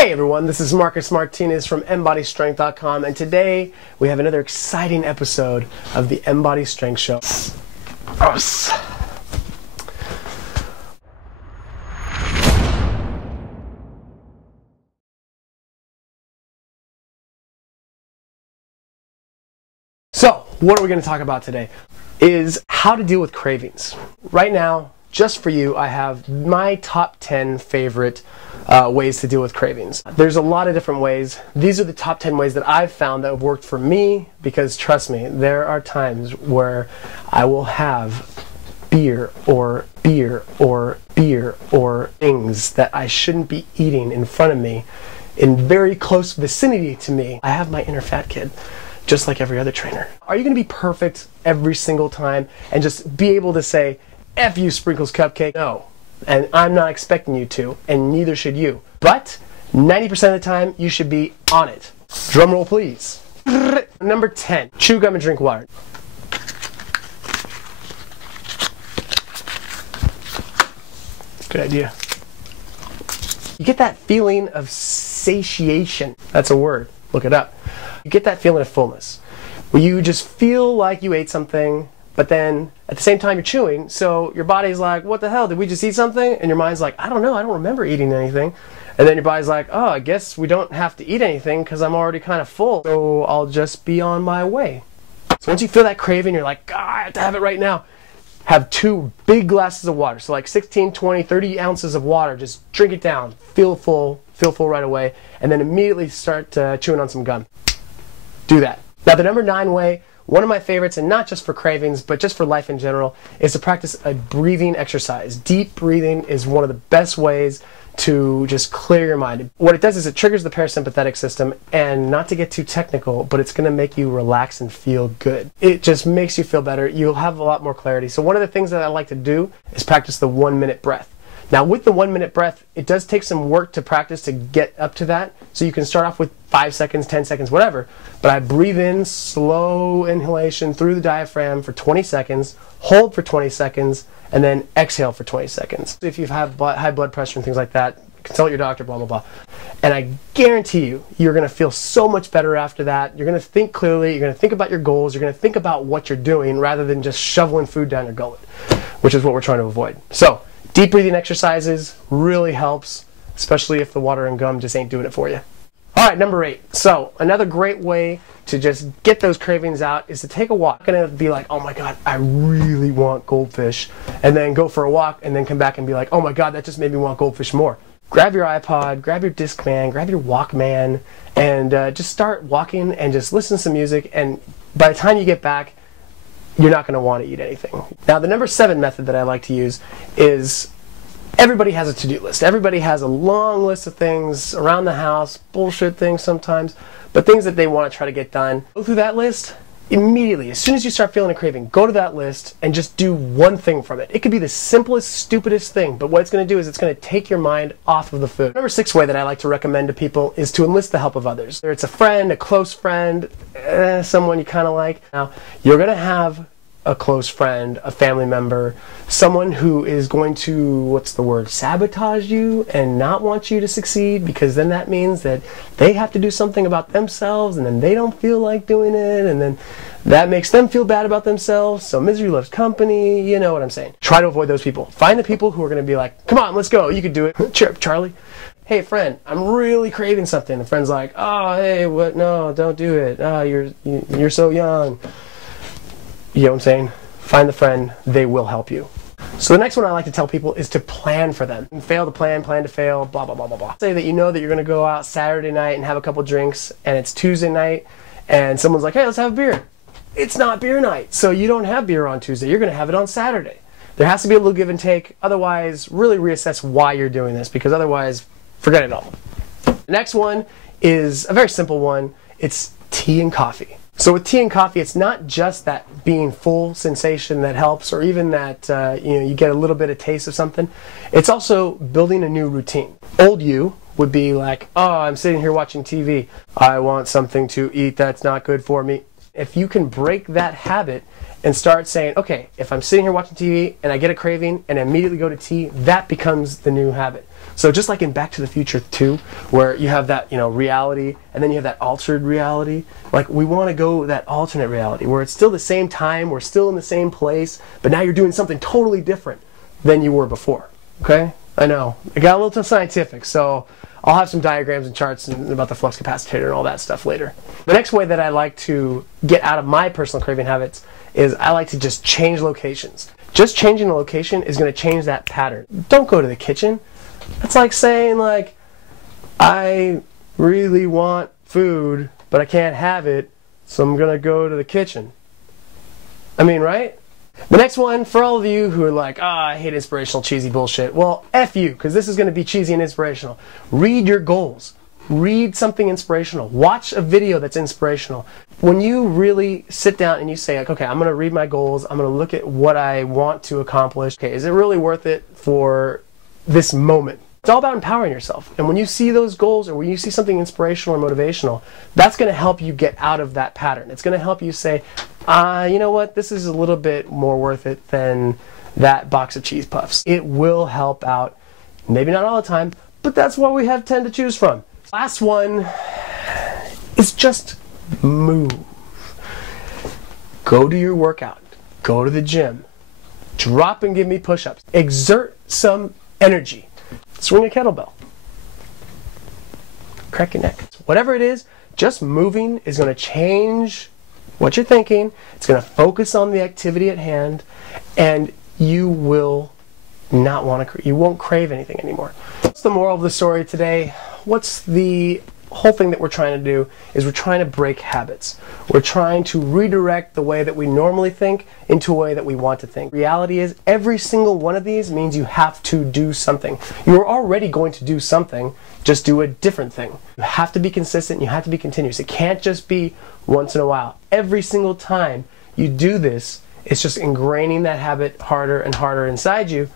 Hey everyone, this is Martinez from EmbodyStrength.com, and today we have another exciting episode of the Embody Strength Show. So, what are we going to talk about today? Is how to deal with cravings. Right now, just for you, I have my top 10 favorite ways to deal with cravings. There's a lot of different ways. These are the top 10 ways that I've found that have worked for me, because trust me, there are times where I will have beer or things that I shouldn't be eating in front of me in very close vicinity to me. I have my inner fat kid, just like every other trainer. Are you going to be perfect every single time and just be able to say, F you Sprinkles Cupcake? No. And I'm not expecting you to, and neither should you. But 90% of the time, you should be on it. Drum roll, please. Number 10, chew gum and drink water. Good idea. You get that feeling of satiation. That's a word. Look it up. You get that feeling of fullness, where you just feel like you ate something, but then at the same time you're chewing, so your body's like, what the hell, did we just eat something? And your mind's like, I don't know, I don't remember eating anything. And then your body's like, oh, I guess we don't have to eat anything because I'm already kind of full, so I'll just be on my way. So once you feel that craving, you're like, God, I have to have it right now. Have 2 big glasses of water, so like 16, 20, 30 ounces of water. Just drink it down, feel full right away, and then immediately start chewing on some gum. Do that. Now the number 9 way, one of my favorites, and not just for cravings, but just for life in general, is to practice a breathing exercise. Deep breathing is one of the best ways to just clear your mind. What it does is it triggers the parasympathetic system, and not to get too technical, but it's going to make you relax and feel good. It just makes you feel better. You'll have a lot more clarity. So one of the things that I like to do is practice the 1-minute breath. Now with the 1-minute breath, it does take some work to practice to get up to that. So you can start off with 5 seconds, 10 seconds, whatever. But I breathe in, slow inhalation through the diaphragm for 20 seconds, hold for 20 seconds, and then exhale for 20 seconds. If you have high blood pressure and things like that, consult your doctor, blah, blah, blah. And I guarantee you, you're going to feel so much better after that. You're going to think clearly, you're going to think about your goals, you're going to think about what you're doing rather than just shoveling food down your gullet, which is what we're trying to avoid. So, deep breathing exercises really helps, especially if the water and gum just ain't doing it for you. Alright, number 8. So, another great way to just get those cravings out is to take a walk. You're going to be like, oh my god, I really want goldfish. And then go for a walk and then come back and be like, oh my god, that just made me want goldfish more. Grab your iPod, grab your Discman, grab your Walkman, and just start walking and just listen to some music. And by the time you get back, you're not going to want to eat anything. Now, the number 7 method that I like to use is everybody has a to-do list. Everybody has a long list of things around the house, bullshit things sometimes, but things that they want to try to get done. Go through that list immediately. As soon as you start feeling a craving, go to that list and just do one thing from it. It could be the simplest, stupidest thing, but what it's going to do is it's going to take your mind off of the food. Number 6 way that I like to recommend to people is to enlist the help of others. Whether it's a friend, a close friend, someone you kind of like. Now, you're going to have a close friend, a family member, someone who is going to, sabotage you and not want you to succeed, because then that means that they have to do something about themselves, and then they don't feel like doing it, and then that makes them feel bad about themselves. So misery loves company, you know what I'm saying. Try to avoid those people. Find the people who are going to be like, come on, let's go, you can do it. Cheer up, Charlie. Hey friend, I'm really craving something. The friend's like, oh, hey, what? No, don't do it. Oh, you're so young. You know what I'm saying? Find the friend, they will help you. So the next one I like to tell people is to plan for them. Fail to plan, plan to fail, blah, blah, blah, blah, blah. Say that you know that you're going to go out Saturday night and have a couple drinks, and it's Tuesday night, and someone's like, hey, let's have a beer. It's not beer night, so you don't have beer on Tuesday. You're going to have it on Saturday. There has to be a little give and take. Otherwise, really reassess why you're doing this, because otherwise, forget it all. The next one is a very simple one. It's tea and coffee. So with tea and coffee, it's not just that being full sensation that helps, or even that you get a little bit of taste of something. It's also building a new routine. Old you would be like, oh, I'm sitting here watching TV. I want something to eat that's not good for me. If you can break that habit and start saying, okay, if I'm sitting here watching TV and I get a craving and I immediately go to tea, that becomes the new habit. So just like in Back to the Future 2, where you have that, reality, and then you have that altered reality, like we want to go that alternate reality where it's still the same time, we're still in the same place, but now you're doing something totally different than you were before. Okay? I know. It got a little too scientific, so I'll have some diagrams and charts about the flux capacitor and all that stuff later. The next way that I like to get out of my personal craving habits is I like to just change locations. Just changing the location is going to change that pattern. Don't go to the kitchen. That's like saying, like, I really want food, but I can't have it, so I'm going to go to the kitchen. I mean, right? The next one, for all of you who are like, I hate inspirational, cheesy bullshit. Well, F you, because this is going to be cheesy and inspirational. Read your goals. Read something inspirational. Watch a video that's inspirational. When you really sit down and you say, like, okay, I'm going to read my goals. I'm going to look at what I want to accomplish. Okay, is it really worth it for this moment? It's all about empowering yourself. And when you see those goals or when you see something inspirational or motivational, that's going to help you get out of that pattern. It's going to help you say, you know what, this is a little bit more worth it than that box of cheese puffs. It will help out, maybe not all the time, but that's why we have 10 to choose from. Last one is just move. Go to your workout. Go to the gym. Drop and give me push-ups. Exert some energy. Swing a kettlebell. Crack your neck. Whatever it is, just moving is going to change what you're thinking. It's going to focus on the activity at hand, and you will not want to, you won't crave anything anymore. What's the moral of the story today? What's the whole thing that we're trying to do is we're trying to break habits. We're trying to redirect the way that we normally think into a way that we want to think. Reality is every single one of these means you have to do something. You're already going to do something, just do a different thing. You have to be consistent, you have to be continuous. It can't just be once in a while. Every single time you do this, it's just ingraining that habit harder and harder inside you.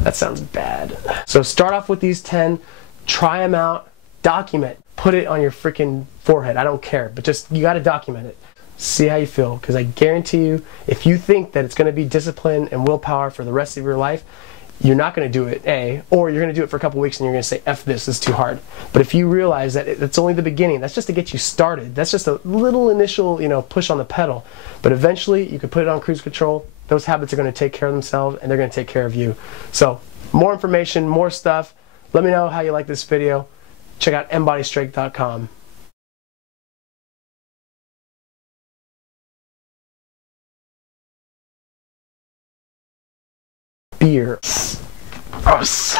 That sounds bad. So start off with these 10, try them out, document, put it on your freaking forehead. I don't care, but just, you got to document it. See how you feel, because I guarantee you, if you think that it's going to be discipline and willpower for the rest of your life, you're not going to do it, or you're going to do it for a couple weeks and you're going to say, F this is too hard. But if you realize that it's only the beginning, that's just to get you started. That's just a little initial, push on the pedal. But eventually, you can put it on cruise control. Those habits are going to take care of themselves, and they're going to take care of you. So, more information, more stuff. Let me know how you like this video. Check out embodystrength.com. Beer. Gross.